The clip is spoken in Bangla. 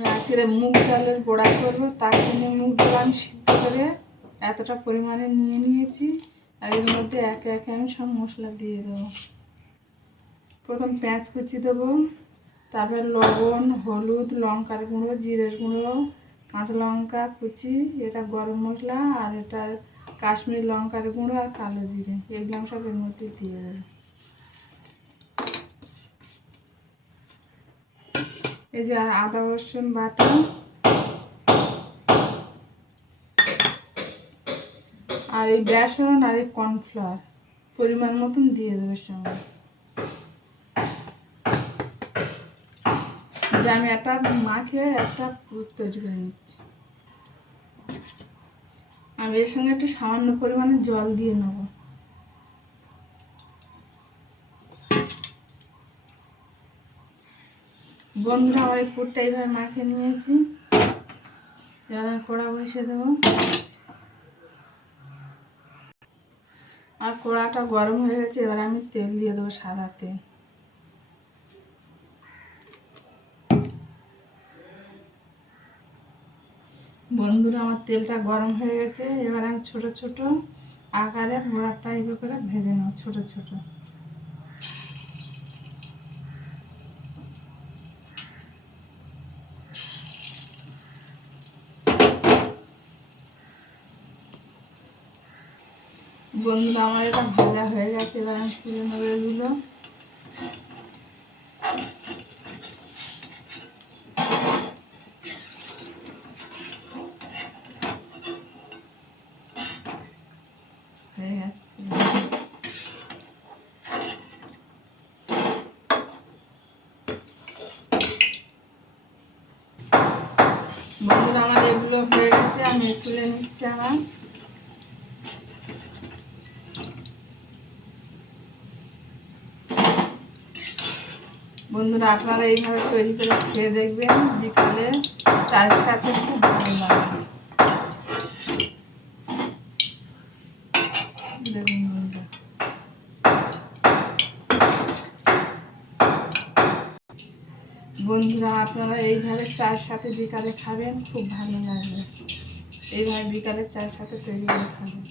আমি আজকে মুগ ডালের বড়া করব, তার জন্য মুগ ডাল আমি সিদ্ধ করে এতটা পরিমাণে নিয়ে নিয়েছি, আর এর মধ্যে একে একে আমি সব মশলা দিয়ে দেবো। প্রথম পেঁয়াজ কুচি দেবো, তারপরে লবণ, হলুদ, লঙ্কার গুঁড়ো, জিরের গুঁড়ো, কাঁচা লঙ্কা কুচি, এটা গরম মশলা, আর এটা কাশ্মীর লঙ্কার গুঁড়ো আর কালো জিরে, এগুলো সব এর মধ্যে দিয়ে দেবো। এই যে আদা, রসুন, বাটা। আর এই বেসন আর এই কর্নফ্লাওয়ার, পরিমাণ মতন দিয়ে দেবো সঙ্গে। যে আমি একটা মাখিয়ে একটা পুর তৈরি করে নিচ্ছি। আমি এর সঙ্গে একটু সামান্য পরিমাণে জল দিয়ে নেব। বন্ধুরা আমার এই পুরটা এইভাবে মাখিয়ে নিয়েছি। আমি কড়া বসিয়ে দেবো। আর কড়াটা গরম হয়ে গেছে, এবার আমি তেল দিয়ে দেবো সাদা তেল। বন্ধুরা, আমার তেলটা গরম হয়ে গেছে, এবার আমি ছোট ছোট আকারে বড়াটা এইভাবে করে ভেজে নেব, ছোট ছোট। বন্ধুরা, আমার এটা ভাজা হয়ে গেছে, এবার তুলে এগুলো। বন্ধুরা, আমার এগুলো হয়ে গেছে, আমি তুলে নিচ্ছি আমার বন্ধুরা, আপনারা এইভাবে তৈরি করে খেয়ে দেখবেন বিকালে। চায়ের সাথে খুব ভালো দেখুন বন্ধুরা। আপনারা এইভাবে চায়ের সাথে বিকালে খাবেন, খুব ভালো লাগবে। এইভাবে বিকালে চায়ের সাথে তৈরি করে খাবেন।